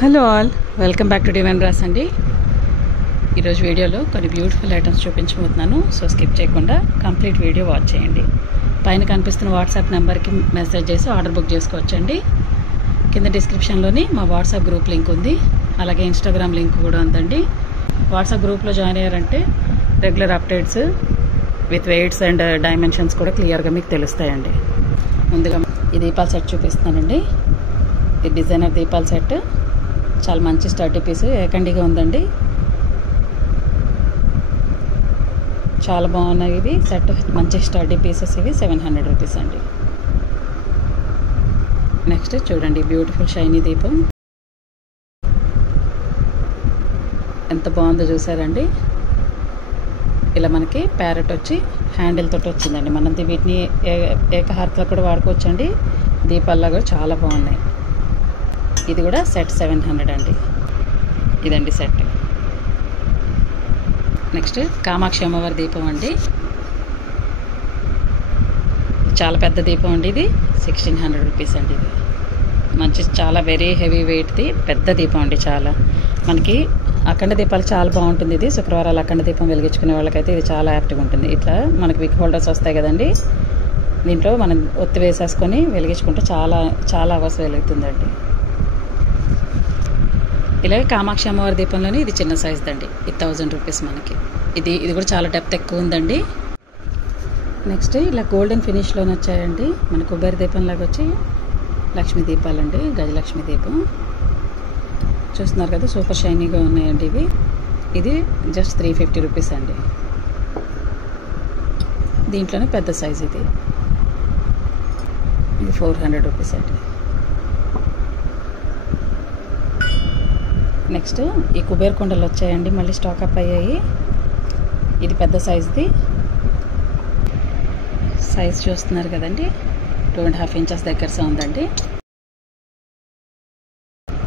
Hello all, welcome back to divine brass అండి. ఈరోజు వీడియోలో కొన్ని బ్యూటిఫుల్ ఐటమ్స్ చూపించబోతున్నాను. సో స్కిప్ చేయకుండా కంప్లీట్ వీడియో వాచ్ చేయండి. పైన కనిపిస్తున్న వాట్సాప్ నెంబర్కి మెసేజ్ చేసి ఆర్డర్ బుక్ చేసుకోవచ్చండి. కింద డిస్క్రిప్షన్లోని మా వాట్సాప్ గ్రూప్ లింక్ ఉంది, అలాగే ఇన్స్టాగ్రామ్ లింక్ కూడా ఉందండి. వాట్సాప్ గ్రూప్లో జాయిన్ అయ్యారంటే regular updates with weights and dimensions కూడా క్లియర్గా మీకు తెలుస్తాయండి. ముందుగా ఈ దీపాల సెట్ చూపిస్తానండి. ఇది డిజైనర్ దీపాల సెట్, చాలా మంచి స్టడీ పీస్, ఏకండిగా ఉందండి. చాలా బాగున్నాయి ఇవి సెట్, మంచి స్టడీ పీసెస్. ఇవి 700 రూపీస్ అండి. నెక్స్ట్ చూడండి, బ్యూటిఫుల్ షైనీ దీపం ఎంత బాగుందో చూసారండి. ఇలా మనకి ప్యారెట్ వచ్చి హ్యాండిల్ తోటి వచ్చిందండి. మనం వీటిని ఏకహారతలో కూడా వాడుకోవచ్చండి. దీపాల్లో కూడా చాలా బాగున్నాయి. ఇది కూడా సెట్ 700 అండి. ఇదండి సెట్. నెక్స్ట్ కామాక్షి అమ్మవారి దీపం అండి. చాలా పెద్ద దీపం అండి. ఇది 1600 రూపీస్ అండి. ఇది మంచి చాలా వెరీ హెవీ వెయిట్ది పెద్ద దీపం అండి. చాలా మనకి అఖండ దీపాలు చాలా బాగుంటుంది. ఇది శుక్రవారాలు అఖండ దీపం వెలిగించుకునే వాళ్ళకైతే ఇది చాలా యాప్ట్గా ఉంటుంది. ఇట్లా మనకి విక్ హోల్డర్స్ వస్తాయి కదండి, దీంట్లో మనం ఒత్తి వేసేసుకొని వెలిగించుకుంటే చాలా చాలా అవర్స్ వెలుగుతుందండి. ఇలాగే కామాక్షి అమ్మవారి దీపంలోనే ఇది చిన్న సైజ్ దండి. ఇది 1000 రూపీస్ మనకి. ఇది కూడా చాలా డెప్త్ ఎక్కువ ఉందండి. నెక్స్ట్ ఇలా గోల్డెన్ ఫినిష్లోనే వచ్చాయండి. మన కొబ్బరి దీపంలాగా వచ్చి లక్ష్మీ దీపాలండి. గజలక్ష్మి దీపం చూస్తున్నారు కదా, సూపర్ షైనీగా ఉన్నాయండి ఇవి. ఇది జస్ట్ 350 రూపీస్ అండి. దీంట్లోనే పెద్ద సైజ్ ఇది 400 రూపీస్ అండి. నెక్స్ట్ ఈ కుబేర్ కుండలు వచ్చాయండి, మళ్ళీ స్టాక్ అప్ అయ్యాయి. ఇది పెద్ద సైజ్ది. సైజ్ చూస్తున్నారు కదండి, 2.5 ఇంచెస్ దగ్గర ఉందండి.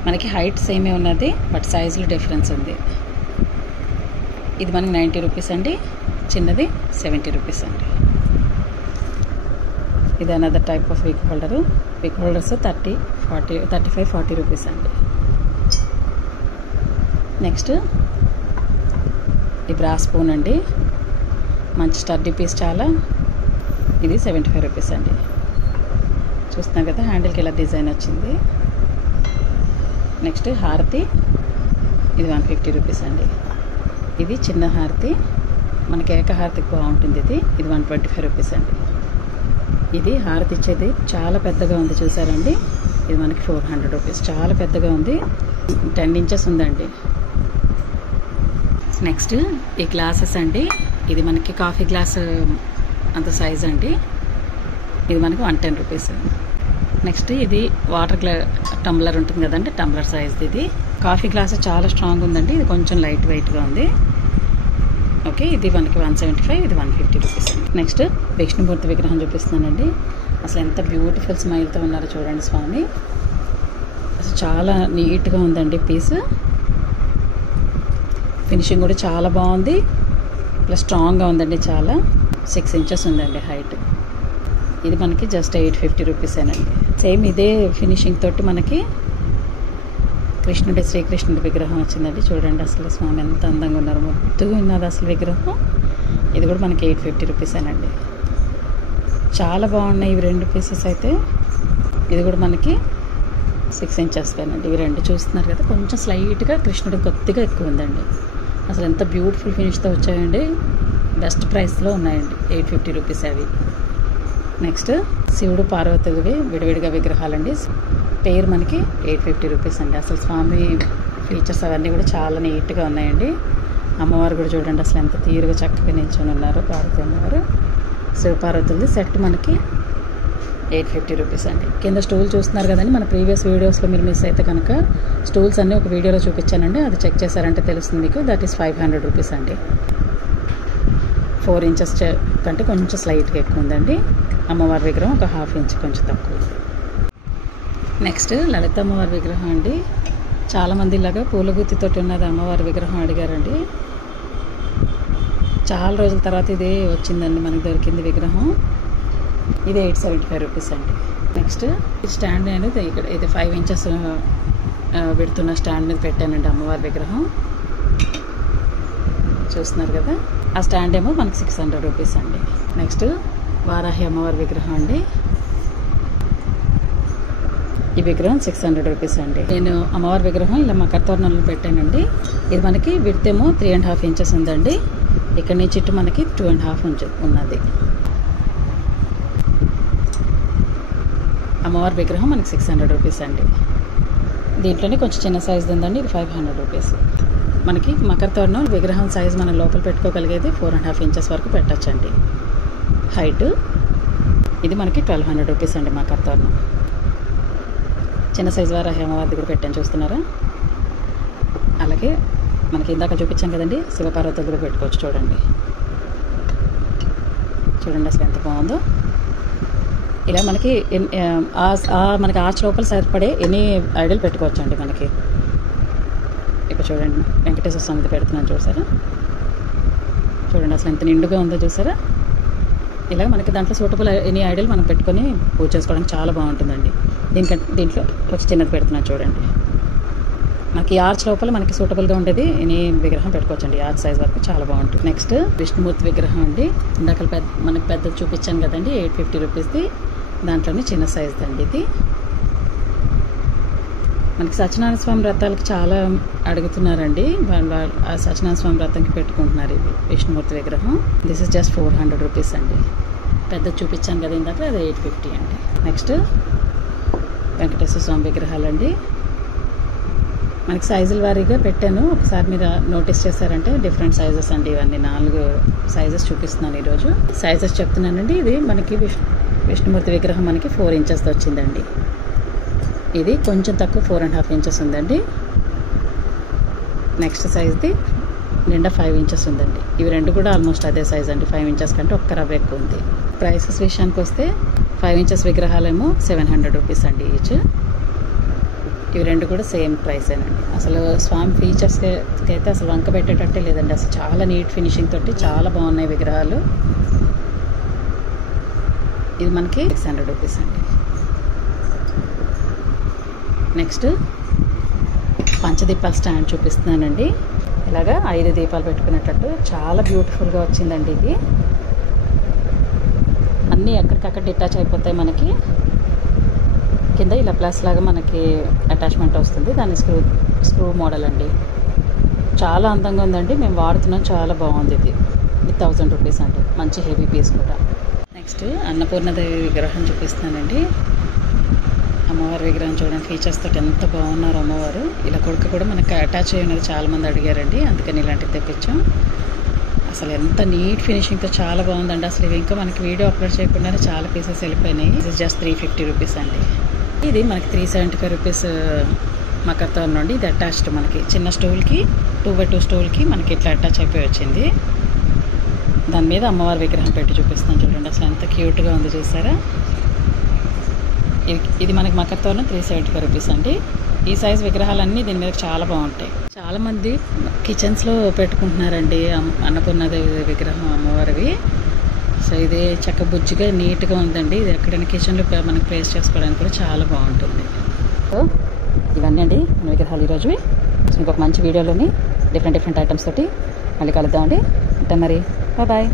మనకి హైట్ సేమే ఉన్నది, బట్ సైజులో డిఫరెన్స్ ఉంది. ఇది మనకి 90 రూపీస్ అండి. చిన్నది 70 రూపీస్ అండి. ఇది అనదర్ టైప్ ఆఫ్ విక్ హోల్డరు. విక్ హోల్డర్స్ 35-40 రూపీస్ అండి. నెక్స్ట్ ఈ బ్రాస్ స్పూన్ అండి, మంచి స్టడ్డీ పీస్ చాలా. ఇది 75 రూపీస్ అండి. చూస్తున్నాం కదా, హ్యాండిల్కి ఇలా డిజైన్ వచ్చింది. నెక్స్ట్ హారతి, ఇది 150 రూపీస్ అండి. ఇది చిన్న హారతి, మనకి ఏకహారతికి బాగుంటుంది. ఇది 125 రూపీస్ అండి. ఇది హారతి ఇచ్చేది చాలా పెద్దగా ఉంది చూసారండి. ఇది మనకి 400 రూపీస్. చాలా పెద్దగా ఉంది, 10 ఇంచెస్ ఉందండి. నెక్స్ట్ ఈ గ్లాసెస్ అండి. ఇది మనకి కాఫీ గ్లాస్ అంత సైజ్ అండి. ఇది మనకి 110 రూపీస్. నెక్స్ట్ ఇది వాటర్ టంబ్లర్ ఉంటుంది కదండి, టంబ్లర్ సైజ్ది. ఇది కాఫీ గ్లాస్ చాలా స్ట్రాంగ్ ఉందండి. ఇది కొంచెం లైట్ వెయిట్గా ఉంది. ఓకే, ఇది మనకి 175, ఇది 150 రూపీస్ అండి. నెక్స్ట్ విష్ణుమూర్తి విగ్రహం చూపిస్తున్నానండి. అసలు ఎంత బ్యూటిఫుల్ స్మైల్తో ఉన్నారో చూడండి స్వామి. అసలు చాలా నీట్గా ఉందండి పీస్. ఫినిషింగ్ కూడా చాలా బాగుంది, ప్లస్ స్ట్రాంగ్గా ఉందండి. చాలా 6 ఇంచెస్ ఉందండి హైట్. ఇది మనకి జస్ట్ 850 రూపీసేనండి. సేమ్ ఇదే ఫినిషింగ్ తోటి మనకి శ్రీకృష్ణుడి విగ్రహం వచ్చిందండి. చూడండి అసలు స్వామి ఎంత అందంగా ఉన్నారు, ముద్దుగా ఉన్నది అసలు విగ్రహం. ఇది కూడా మనకి 850 రూపీసేనండి. చాలా బాగున్నాయి ఇవి 2 పీసెస్ అయితే. ఇది కూడా మనకి 6 ఇంచెస్ అండి. ఇవి 2 చూస్తున్నారు కదా, కొంచెం స్లైట్గా కృష్ణుడు కొద్దిగా ఎక్కువ ఉందండి. అసలు ఎంత బ్యూటిఫుల్ ఫినిష్తో వచ్చాయండి. బెస్ట్ ప్రైస్లో ఉన్నాయండి, 850 రూపీస్ అవి. నెక్స్ట్ శివుడు పార్వతులవి విడివిడిగా విగ్రహాలండి. పేరు మనకి 850 రూపీస్ అండి. అసలు స్వామి ఫీచర్స్ అవన్నీ కూడా చాలా నీట్గా ఉన్నాయండి. అమ్మవారు కూడా చూడండి అసలు ఎంత తీరుగా చక్కగా నిల్చొని ఉన్నారు. పార్వతి అమ్మవారు శివపార్వతులది సెట్ మనకి 850 రూపీస్ అండి. కింద స్టూల్ చూస్తున్నారు కదండి, మన ప్రీవియస్ వీడియోస్లో మీరు మిస్ అయితే కనుక స్టూల్స్ అన్నీ ఒక వీడియోలో చూపించానండి, అది చెక్ చేశారంటే తెలుస్తుంది మీకు. దట్ ఈస్ 500 రూపీస్ అండి. 4 ఇంచెస్ కంటే కొంచెం స్లైట్గా ఎక్కువ ఉందండి. అమ్మవారి విగ్రహం ఒక 1/2 ఇంచ్ కొంచెం తక్కువ. నెక్స్ట్ లలిత అమ్మవారి విగ్రహం అండి. చాలామంది ఇలాగా పూలగుత్తితోటి ఉన్నది అమ్మవారి విగ్రహం అడిగారండి. చాలా రోజుల తర్వాత ఇదే వచ్చిందండి, మనకు దొరికింది విగ్రహం. ఇది 875 రూపీస్ అండి. నెక్స్ట్ స్టాండ్ అనేది ఇక్కడ ఇది 5 ఇంచెస్ పెడుతున్న స్టాండ్ మీద పెట్టానండి అమ్మవారి విగ్రహం. చూస్తున్నారు కదా, ఆ స్టాండ్ ఏమో మనకి 600 రూపీస్ అండి. నెక్స్ట్ వారాహి అమ్మవారి విగ్రహం అండి. ఈ విగ్రహం 600 రూపీస్ అండి. నేను అమ్మవారి విగ్రహం ఇలా మకర తోరణంలో పెట్టానండి. ఇది మనకి విడ్త్ ఏమో 3.5 ఇంచెస్ ఉందండి. ఇక్కడ నుంచి ఇటు మనకి 2.5 ఉన్నది. అమ్మవారి విగ్రహం మనకి 600 రూపీస్ అండి. దీంట్లోనే కొంచెం చిన్న సైజు ఉందండి, ఇది 500 రూపీస్. మనకి మకర తోరణం విగ్రహం సైజు మనం లోపల పెట్టుకోగలిగేది 4.5 ఇంచెస్ వరకు పెట్టచ్చండి హైట్. ఇది మనకి 1200 రూపీస్ అండి మకర తోరణం. చిన్న సైజు వారాహి అమ్మవారిది కూడా పెట్టాను, చూస్తున్నారా. అలాగే మనకి ఇందాక చూపించాను కదండి, శివపార్వతులు కూడా పెట్టుకోవచ్చు. చూడండి అసలు ఎంత బాగుందో. ఇలా మనకి మనకి ఆర్చ్ లోపల సరిపడే ఎన్ని ఐడల్ పెట్టుకోవచ్చు అండి మనకి. ఇప్పుడు చూడండి వెంకటేశ్వర స్వామిది పెడుతున్నాను, చూసారా. చూడండి అసలు ఎంత నిండుగా ఉందో చూసారా. ఇలా మనకి దాంట్లో సూటబుల్ ఎనీ ఐడల్ మనం పెట్టుకొని పూజ చేసుకోవడానికి చాలా బాగుంటుందండి. దీంట్లో ఒక చిన్నది పెడుతున్నాను చూడండి. మనకి ఆర్చ్ లోపల మనకి సూటబుల్గా ఉండేది ఎనీ విగ్రహం పెట్టుకోవచ్చండి. ఆర్చ్ సైజ్ వరకు చాలా బాగుంటుంది. నెక్స్ట్ విష్ణుమూర్తి విగ్రహం అండి. ఇందాక మనకి పెద్దది చూపించాను కదండి, 850 రూపీస్ది. దాంట్లోనే చిన్న సైజ్ది అండి ఇది. మనకి సత్యనారాయణ స్వామి వ్రతాలకు చాలా అడుగుతున్నారండి. ఆ సత్యనారాయణ స్వామి వ్రతంకి పెట్టుకుంటున్నారు ఇది విష్ణుమూర్తి విగ్రహం. దిస్ ఇస్ జస్ట్ 400 రూపీస్ అండి. పెద్దది చూపించాను కదా ఇందాక, అది 850 అండి. నెక్స్ట్ వెంకటేశ్వర స్వామి విగ్రహాలండి. మనకి సైజుల వారీగా పెట్టాను, ఒకసారి మీరు నోటీస్ చేశారంటే డిఫరెంట్ సైజెస్ అండి. ఇవన్నీ 4 సైజెస్ చూపిస్తున్నాను ఈరోజు. సైజెస్ చెప్తున్నానండి. ఇది మనకి విష్ణుమూర్తి విగ్రహం మనకి 4 ఇంచెస్తో వచ్చిందండి. ఇది కొంచెం తక్కువ 4.5 ఇంచెస్ ఉందండి. నెక్స్ట్ సైజ్ది నిండా 5 ఇంచెస్ ఉందండి. ఇవి రెండు కూడా ఆల్మోస్ట్ అదే సైజ్ అండి. 5 ఇంచెస్ కంటే ఒక్క రవ్వ ఎక్కువ ఉంది. ప్రైసెస్ విషయానికి వస్తే 5 ఇంచెస్ విగ్రహాలేమో 700 రూపీస్ అండి ఈచ్. ఇవి రెండు కూడా సేమ్ ప్రైసేనండి. అసలు స్వామి ఫీచర్స్కి అయితే అసలు వంక పెట్టేటట్టే లేదండి. అసలు చాలా నీట్ ఫినిషింగ్ తోటి చాలా బాగున్నాయి విగ్రహాలు. ఇది మనకి 600 రూపీస్ అండి. నెక్స్ట్ పంచదీపాల స్టాండ్ చూపిస్తున్నానండి. ఇలాగా 5 దీపాలు పెట్టుకునేటట్టు చాలా బ్యూటిఫుల్గా వచ్చిందండి. ఇది అన్నీ ఎక్కడికక్కడ డిటాచ్ అయిపోతాయి. మనకి కింద ఇలా ప్లస్ లాగా మనకి అటాచ్మెంట్ వస్తుంది. దాని స్క్రూ మోడల్ అండి. చాలా అందంగా ఉందండి. మేము వాడుతున్నాం, చాలా బాగుంది. ఇది 1000 రూపీస్ అండి. మంచి హెవీ పీస్ కూడా. నెక్స్ట్ అన్నపూర్ణదేవి విగ్రహం చూపిస్తున్నానండి. అమ్మవారి విగ్రహం చూడండి, ఫీచర్స్ తోటి ఎంత బాగున్నారు అమ్మవారు. ఇలా కొడుకు కూడా మనకి అటాచ్ అయ్యి ఉన్నది చాలామంది అడిగారండి, అందుకని ఇలాంటివి తెప్పించాం. అసలు ఎంత నీట్ ఫినిషింగ్తో చాలా బాగుందండి. అసలు ఇవి ఇంకా మనకి వీడియో అప్లోడ్ చేయకుండానే చాలా పీసెస్ వెళ్ళిపోయినాయి. ఇది జస్ట్ 350 రూపీస్ అండి. ఇది మనకి 375 రూపీస్ మకర తోరణం నుండి. ఇది అటాచ్డ్ మనకి చిన్న స్టూల్కి 2x2 స్టూల్కి మనకి ఇట్లా అటాచ్ అయిపోయి వచ్చింది. దాని మీద అమ్మవారి విగ్రహం పెట్టి చూపిస్తాను చూడండి. అసలు ఎంత క్యూట్గా ఉంది చూసారా. ఇది మనకి మకర తోరణం 375 రూపీస్ అండి. ఈ సైజ్ విగ్రహాలన్నీ దీని మీద చాలా బాగుంటాయి. చాలామంది కిచెన్స్లో పెట్టుకుంటున్నారండి అన్నపూర్ణదేవి విగ్రహం అమ్మవారివి. సో ఇది చక్క బుజ్జిగా నీట్గా ఉందండి. ఇది ఎక్కడైనా కిచెన్లో మనకి ప్లేస్ చేసుకోవడానికి కూడా చాలా బాగుంటుంది. సో ఇవన్నీ అండి మన విగ్రహాలు ఈరోజువి. ఇంకొక మంచి వీడియోలోని డిఫరెంట్ ఐటమ్స్ తోటి మళ్ళీ కలుద్దామండి. అంటే మరి బాయ్.